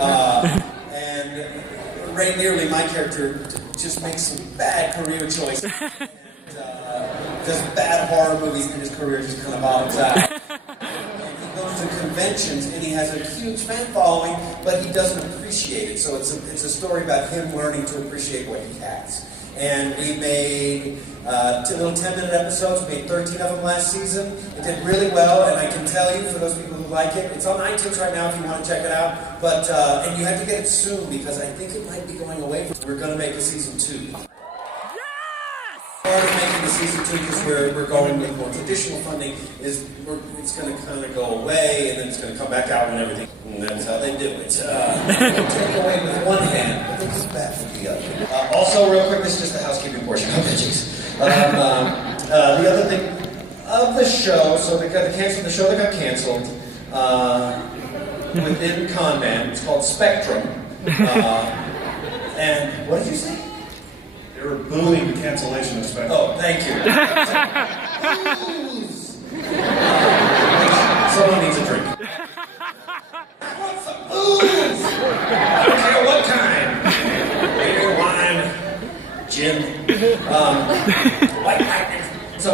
And Ray Nearly, my character, just makes some bad career choices. And, does bad horror movies, and his career just kind of bottoms out. And he goes to conventions, and he has a huge fan following, but he doesn't appreciate it. So it's a story about him learning to appreciate what he has. And we made two little 10-minute episodes. We made 13 of them last season. It did really well, and I can tell you, for those people who like it, it's on iTunes right now if you want to check it out. But and you have to get it soon, because I think it might be going away. We're going to make a season 2. Part of making the season 2, because we're going with more traditional funding, is it's going to kind of go away, and then it's going to come back out and everything. And that's how they do it. Take away with one hand, but then come back with the other. Also, real quick, this is just the housekeeping portion. Oh, jeez. The other thing of the show, so they got canceled. The show that got canceled within Conman. It's called Spectrum. And what did you say? They were booing the cancellation of Spectrum. Oh, thank you. Someone needs a drink. I want some booze! I don't care what kind. Beer, wine, gin, white lightning. So,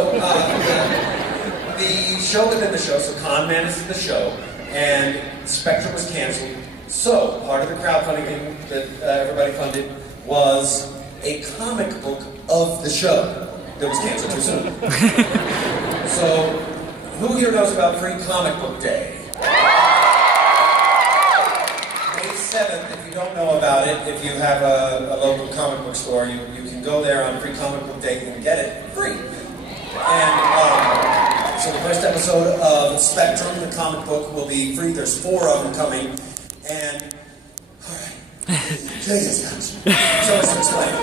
the show within the show, so Con Man is the show, and Spectrum was canceled. So, part of the crowdfunding thing that everybody funded was a comic book of the show that was canceled too soon. So, who here knows about Free Comic Book Day? May 7th, if you don't know about it, if you have a local comic book store, you can go there on Free Comic Book Day and get it free. And so the first episode of Spectrum, the comic book, will be free. There's 4 of them coming. And, all right. Jesus, so much to explain.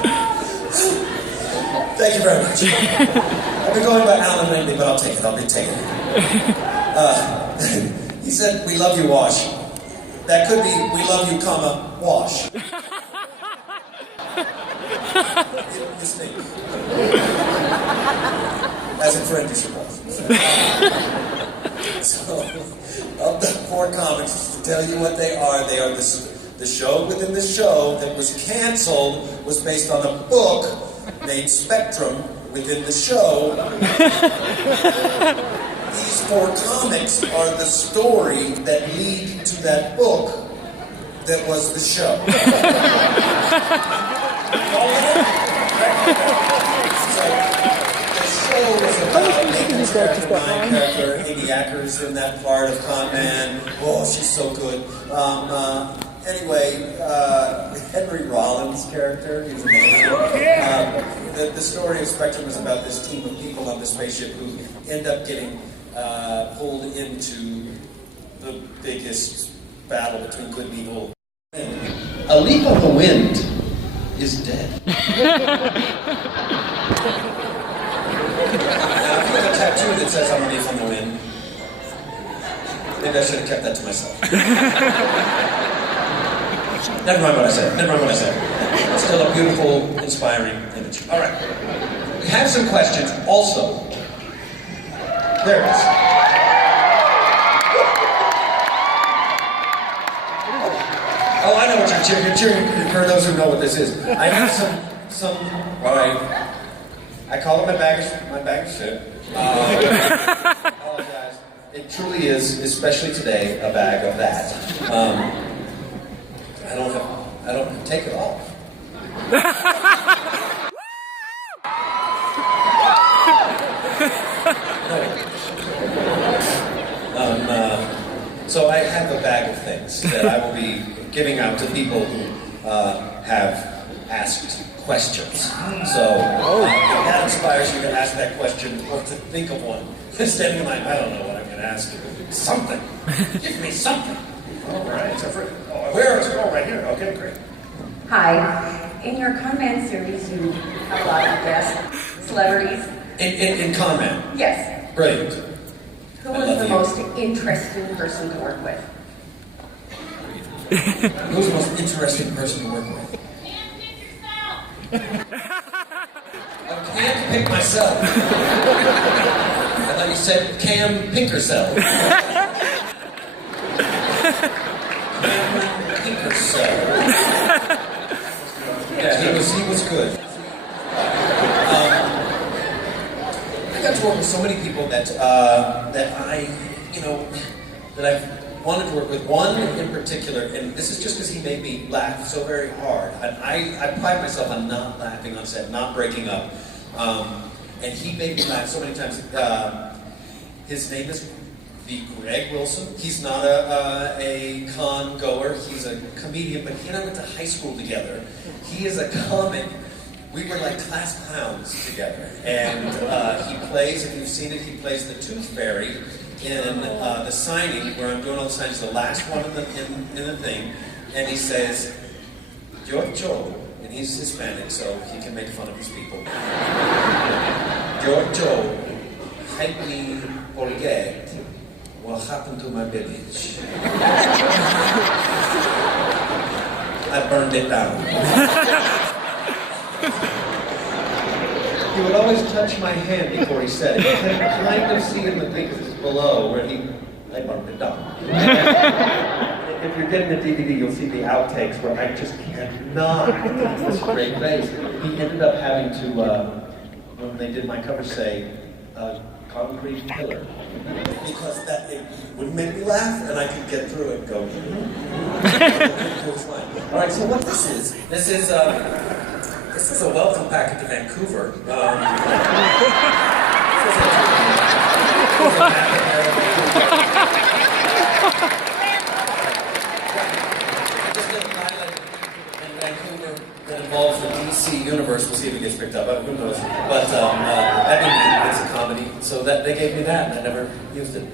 Thank you very much. I've been going by Alan lately, but I'll take it. I'll be taking it. He said, "We love you, Wash." That could be, "We love you, comma, Wash." Mistake. As in French, you suppose. So, of the 4 comics, to tell you what they are the show within the show that was canceled was based on a book named Spectrum within the show. These 4 comics are the story that lead to that book that was the show. So, the show was about making this character, my character, Amy Acker's in that part of Con Man. Oh, she's so good. Anyway, Henry Rollins' character, he's amazing. The story of Spectrum is about this team of people on the spaceship who end up getting pulled into the biggest battle between good and evil. A leap of the wind is dead. Now, if you have a tattoo that says I'm a leaf on the wind, maybe I should have kept that to myself. Never mind what I said. It's still a beautiful, inspiring image. All right. We have some questions also. There it is. Oh, I know what you're cheering. You're cheering for those who know what this is. I have some. All right. I call it my bag of shit. I apologize. It truly is, especially today, a bag of that. I don't take it off. So I have a bag of things that I will be giving out to people who have asked questions. So if that inspires you to ask that question or to think of one, standing in line, I don't know what I'm going to ask you. Something. Give me something. All right. Where is it? Oh, right here. Okay, great. Hi. In your Con Man series, you have a lot of guest celebrities. In Con Man? Yes. Brilliant. Who was the most interesting person to work with? Who's the most interesting person to work with? I can't pick myself. I thought you said Cam Pinkercell. Cameron Pinkercell. Z was good. I got to work with so many people that I've wanted to work with. One in particular, and this is just because he made me laugh so very hard. And I pride myself on not laughing on set, not breaking up. And he made me laugh so many times. His name is Greg Wilson. He's not a con goer. He's a comedian, but he and I went to high school together. He is a comic. We were like class clowns together. And he plays, if you've seen it, he plays the Tooth Fairy in the signing, where I'm doing all the signings, the last one in the thing. And he says, Giorgio, and he's Hispanic, so he can make fun of his people. Giorgio, help me forget what happened to my village. I burned it down. He would always touch my hand before he said it. You can kind of see in the things below where I burned it down. If you're getting the DVD, you'll see the outtakes where I just cannot get this great face. He ended up having to, when they did my cover, say, concrete pillar. Because it would make me laugh, and I could get through it and go, all right, so what this is a welcome packet to Vancouver. That involves the DC universe. We'll see if it gets picked up. Who knows? But it's a comedy, so that they gave me that, and I never used it.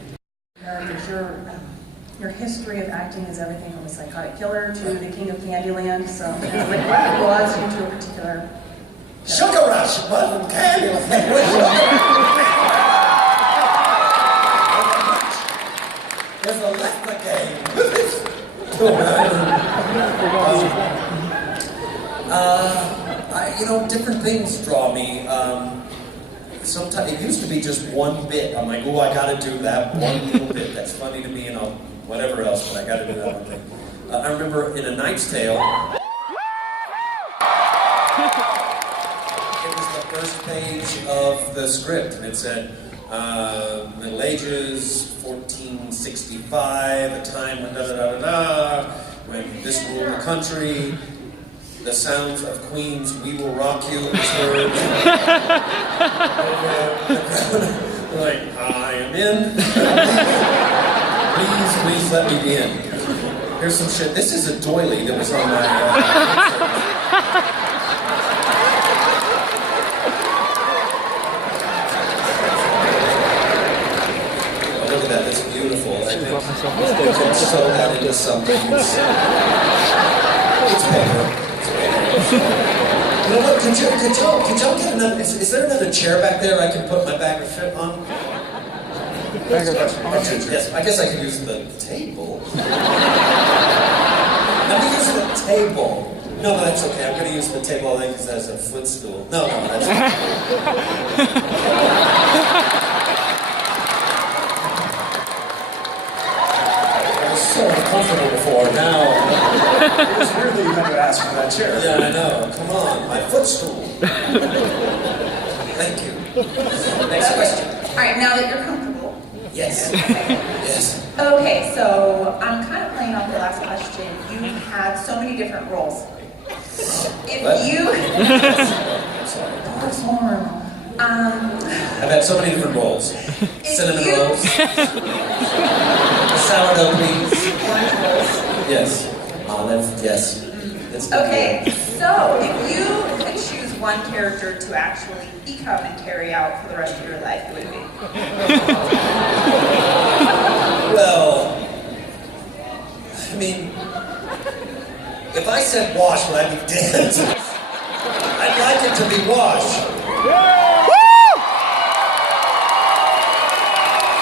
Your history of acting is everything from a psychotic killer to the king of Candyland. So, what draws you to a particular? Sugar Rush, but Candyland. There's a left game. Different things draw me. Sometimes it used to be just one bit. I'm like, oh, I got to do that one little bit. That's funny to me, whatever else, but I got to do that one thing. I remember in A Knight's Tale, it was the first page of the script, and it said, Middle Ages, 1465, a time when da-da-da-da-da, when this ruled the country. The sounds of Queen's "We Will Rock You" is heard. Like, I am in. Please let me in. Here's some shit. This is a doily that was on my. Oh, look at that. That's beautiful. I think you can sew that into something. It's paper. You know what? Could y'all get another? Is there another chair back there I can put my bag of shit on? Yes, I guess I could use the table. Let me use the table. No, that's okay. I'm going to use the table as a footstool. No, that's okay. I was so uncomfortable before. Now. It was weird that you had to ask for that chair. Yeah, I know. Come on, my footstool. Thank you. Next question. All right, now that you're comfortable. Yes. Yes. Okay, so I'm kind of playing off the last question. You had so many different roles. If What? you... I'm sorry. That's normal. I've had so many different roles. Cinnamon rolls. Sourdough, please. Orange roles. Yes. Yes. Okay, so if you could choose one character to actually become and carry out for the rest of your life, who would it be? Well, I mean, if I said Wash, would I be dead? I'd like it to be Wash.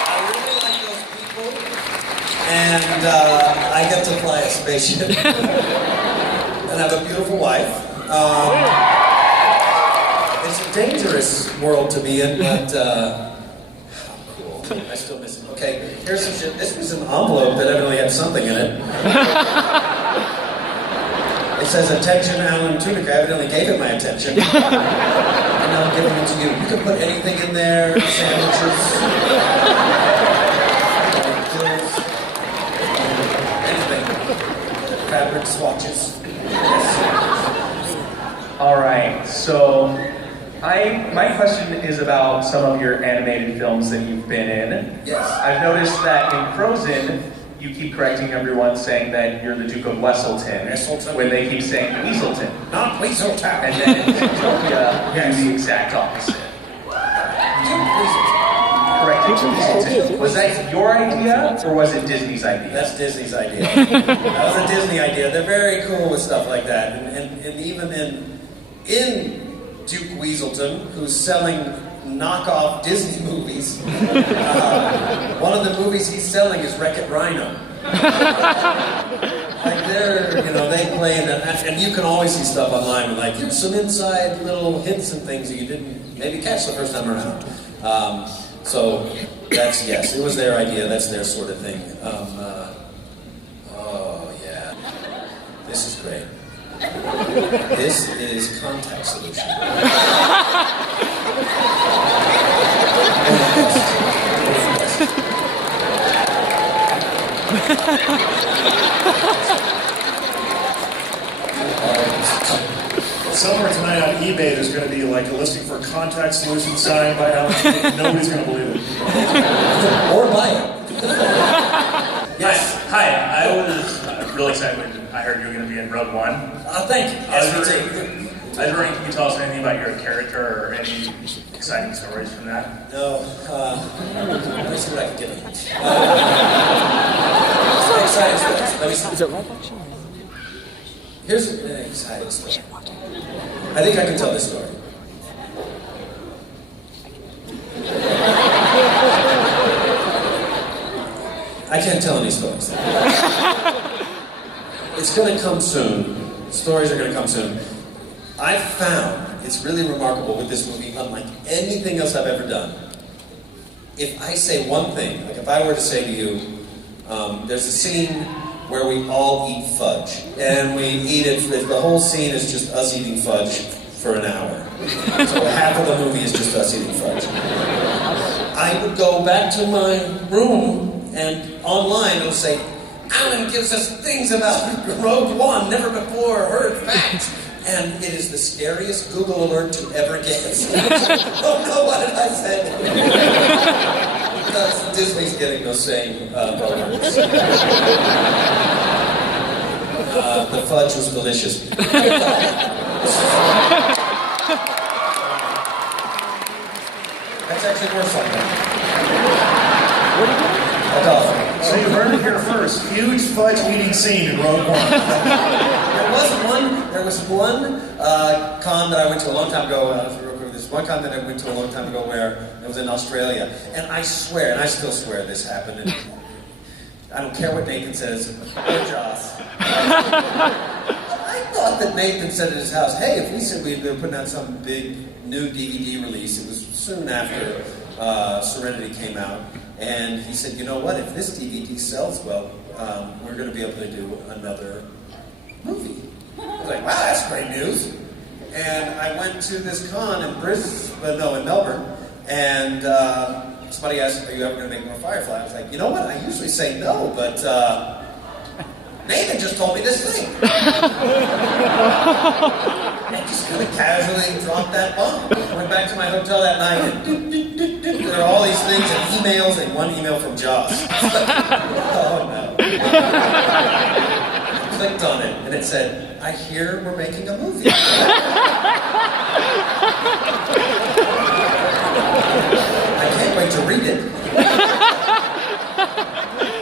I really like those people, and I get to fly a spaceship. And I have a beautiful wife. It's a dangerous world to be in, but how cool. I still miss it. Okay, here's some shit. This was an envelope that evidently had something in it. says, attention, Alan Tudyk. I evidently gave it my attention. And now I'm giving it to you. You can put anything in there, sandwiches, pills, anything. Fabric swatches. Yes. All right, so my question is about some of your animated films that you've been in. Yes. I've noticed that in Frozen, you keep correcting everyone saying that you're the Duke of Wesselton, Wesselton. when they keep saying Weaselton. Not Weaselton. And then in Zootopia, you do the exact opposite. Correcting to Weaselton. Was that your idea, or was it Disney's idea? That's Disney's idea. That was a Disney idea. They're very cool with stuff like that. And even in Duke Weaselton, who's selling knockoff Disney movies, one of the movies he's selling is Wreck-It Rhino. Like they play in that, and you can always see stuff online with like, here's some inside little hints and things that you didn't maybe catch the first time around. So that's, yes, it was their idea, that's their sort of thing. Oh yeah, this is great. This is contact solution. Somewhere tonight on eBay, there's going to be like a listing for contact solution signed by Alan Tudyk. Nobody's going to believe it. Or buy it. Yes. Hi, I was really excited when I heard you were going to be in Rogue One. Thank you. I was wondering if you could tell us anything about your character or any exciting stories from that. No, let me see what I can give you. Exciting stories. Let me see. Is it live action? Here's an exciting story. I think I can tell this story. I can't tell any stories. It's going to come soon. Stories are going to come soon. I found it's really remarkable with this movie, unlike anything else I've ever done. If I say one thing, like if I were to say to you, there's a scene where we all eat fudge, and we eat it, the whole scene is just us eating fudge for an hour. So half of the movie is just us eating fudge. I would go back to my room, and online it'll say, Alan gives us things about Rogue One, never before heard facts. And it is the scariest Google alert to ever get. Oh no, what did I say? Because Disney's getting those same alerts. The fudge was delicious. That's actually worse on that. So you heard it here first. Huge fudge eating scene in Rogue One. There was one con that I went to a long time ago. There's one con that I went to a long time ago where it was in Australia, and I swear, and I still swear this happened. And I don't care what Nathan says, or Joss. I thought that Nathan said at his house, "Hey, if we said we were putting out some big new DVD release," it was soon after Serenity came out, and he said, "You know what? If this DVD sells well, we're going to be able to do another movie." I was like, wow, that's great news. And I went to this con in Melbourne, and somebody asked, are you ever going to make more Firefly? I was like, you know what, I usually say no, but Nathan just told me this thing. And just kind of casually dropped that bomb. Went back to my hotel that night, and there are all these things and emails, and one email from Joss. Oh no. Clicked on it, and it said, I hear we're making a movie. I can't wait to read it.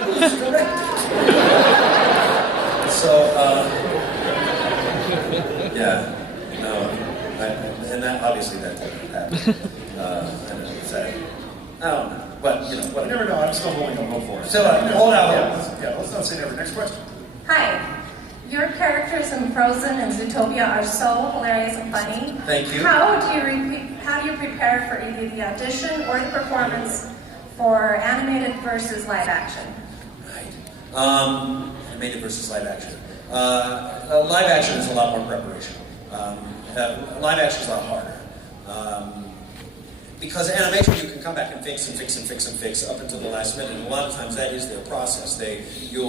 Who's directed? So, yeah, no, and that, obviously that didn't happen. I know, it's sad. I don't know, but, you know, You whatever. never know. I'm still holding a hope for it. Still, hold out. Yeah, let's not say never. Next question. Hi. Your characters in Frozen and Zootopia are so hilarious and funny. Thank you. How do you prepare for either the audition or the performance for animated versus live action? Right. Animated versus live action. Live action is a lot more preparation. Live action is a lot harder. Because animation, you can come back and fix and fix and fix and fix up until the last minute. And a lot of times that is their process. Sometimes you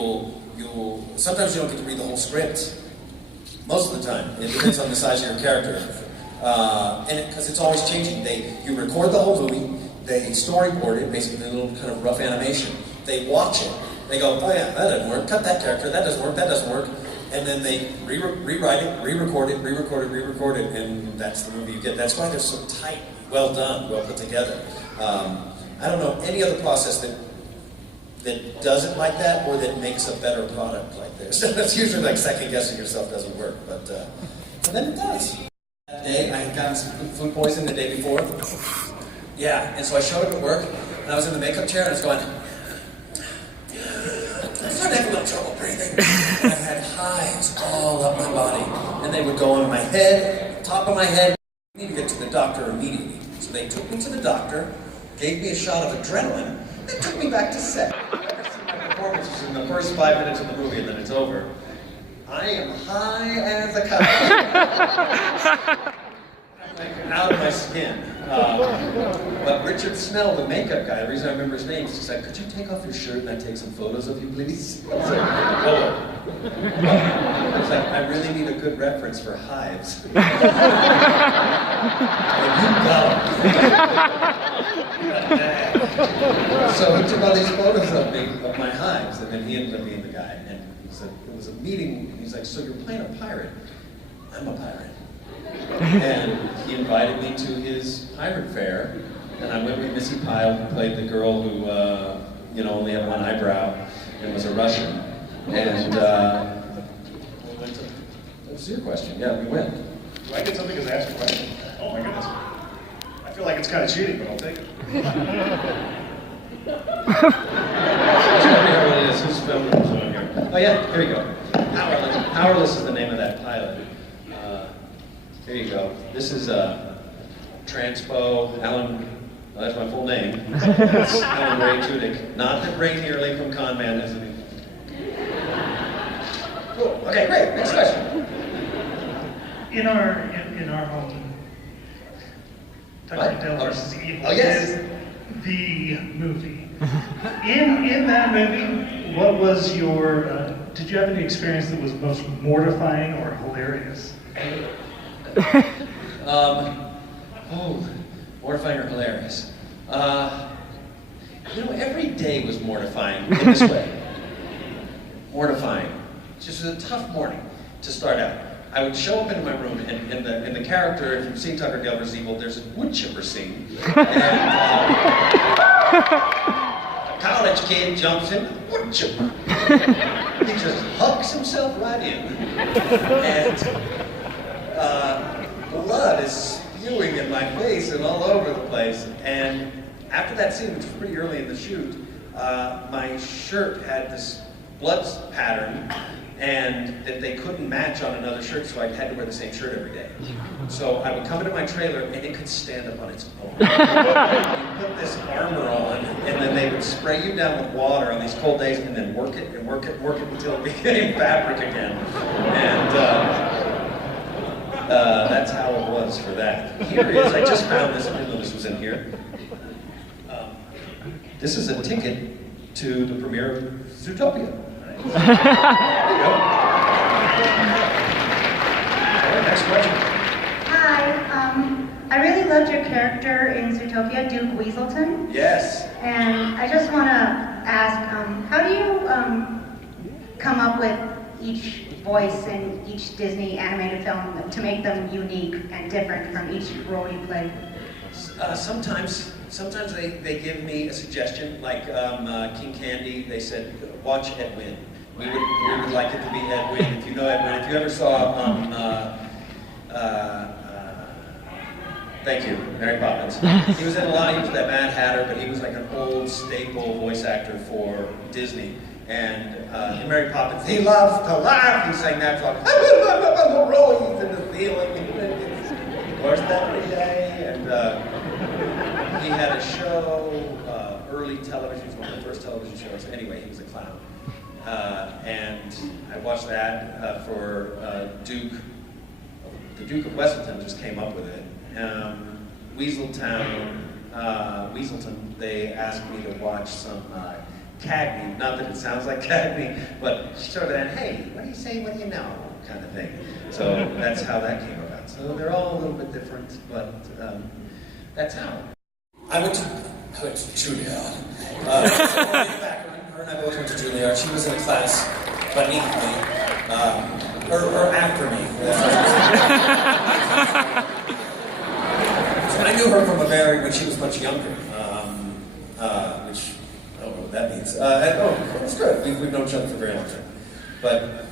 don't get to read the whole script. Most of the time, it depends on the size of your character. Because it's always changing. You record the whole movie, they storyboard it, basically a little kind of rough animation. They watch it. They go, oh yeah, that doesn't work. Cut that character. That doesn't work. That doesn't work. And then they rewrite it, re-record it, and that's the movie you get. That's why they're so tight, well done, well put together. I don't know any other process that does it like that or that makes a better product like this. It's usually like second guessing yourself doesn't work, but then it does. That day, I had gotten some food poisoning the day before. Yeah, and so I showed up at work, and I was in the makeup chair, and I was going, I started having a little trouble breathing. And I had hives all up my body, and they would go on my head, top of my head. I need to get to the doctor immediately. So they took me to the doctor, gave me a shot of adrenaline, and took me back to set. I see my performances in the first 5 minutes of the movie, and then it's over. I am high as a kite. I'm like out of my skin. But Richard Snell, the makeup guy, the reason I remember his name is he's like, could you take off your shirt and I take some photos of you, please? I was like, oh. I was like, I really need a good reference for hives. And you go. So he took all these photos of me, of my hives, and then he ended up being the guy. And it was a meeting, and he's like, so you're playing a pirate? I'm a pirate. And he invited me to his pirate fair, and I went with Missy Pyle, who played the girl who, only had one eyebrow and was a Russian. And we went to. That was your question. Yeah, we went. Do I get something because I asked a question? Oh my goodness. I feel like it's kind of cheating, but I'll take it. Who's filming this one here? Oh yeah, here we go. Powerless. Powerless is the name of that pilot. Here you go. This is Transpo Alan. Well, that's my full name. It's Alan Ray Tudyk. Not the Ray Nearly from Con Man, isn't he? Cool. Okay, great. Next question. In our home, Tudyk versus Evil is the movie. In that movie, what was your? Did you have any experience that was most mortifying or hilarious? Mortifying or hilarious. Every day was mortifying in this way. Mortifying. It just was a tough morning to start out. I would show up into my room, and in the character, if you've seen Tucker vs. Evil, there's a wood chipper scene. And a college kid jumps in, wood chipper. He just hucks himself right in. And blood is spewing in my face and all over the place. And after that scene, which was pretty early in the shoot, my shirt had this blood pattern, and that they couldn't match on another shirt, so I had to wear the same shirt every day. So I would come into my trailer, and it could stand up on its own. You put this armor on, and then they would spray you down with water on these cold days, and then work it and work it and work it until it became fabric again. And that's how it was for that. Here it is. I just found this. I didn't know this was in here. This is a ticket to the premiere of Zootopia. There you go. All right, next question. Hi, I really loved your character in Zootopia, Duke Weaselton. Yes. And I just want to ask, how do you come up with each voice in each Disney animated film to make them unique and different from each role you play? Sometimes they give me a suggestion, like King Candy. They said, watch Ed Wynn. We would like it to be Ed Wynn. If you know Ed Wynn, if you ever saw, thank you, Mary Poppins. He was in a lot. He was that Mad Hatter, but he was like an old staple voice actor for Disney. And in Mary Poppins, he loves to laugh. He sang that song, the rollies and the feeling. Of course, every day. And he had a show, early television, it was one of the first television shows. Anyway, he was a clown. and I watched that for Duke. The Duke of Weselton just came up with it. Weaselton, they asked me to watch some Cagney. Not that it sounds like Cagney, but sort of that, hey, what do you say, what do you know, kind of thing. So that's how that came about. So they're all a little bit different, but that's how. I went to Juilliard. Her and I both went to Juilliard. She was in a class beneath me, or after me. So I knew her from when she was much younger, which I don't know what that means. It was good. We've known each other for a very long time. But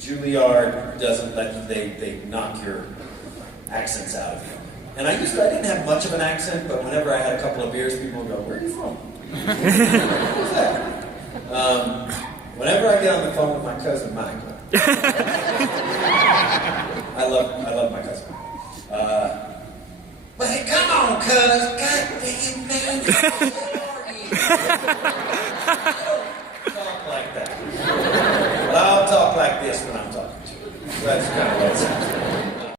Juilliard doesn't let they knock your accents out of you. And I didn't have much of an accent, but whenever I had a couple of beers, people would go, "Where are you from?" Who's that? Whenever I get on the phone with my cousin Michael, I love my cousin. But hey, come on, cuz, goddamn man, who are you?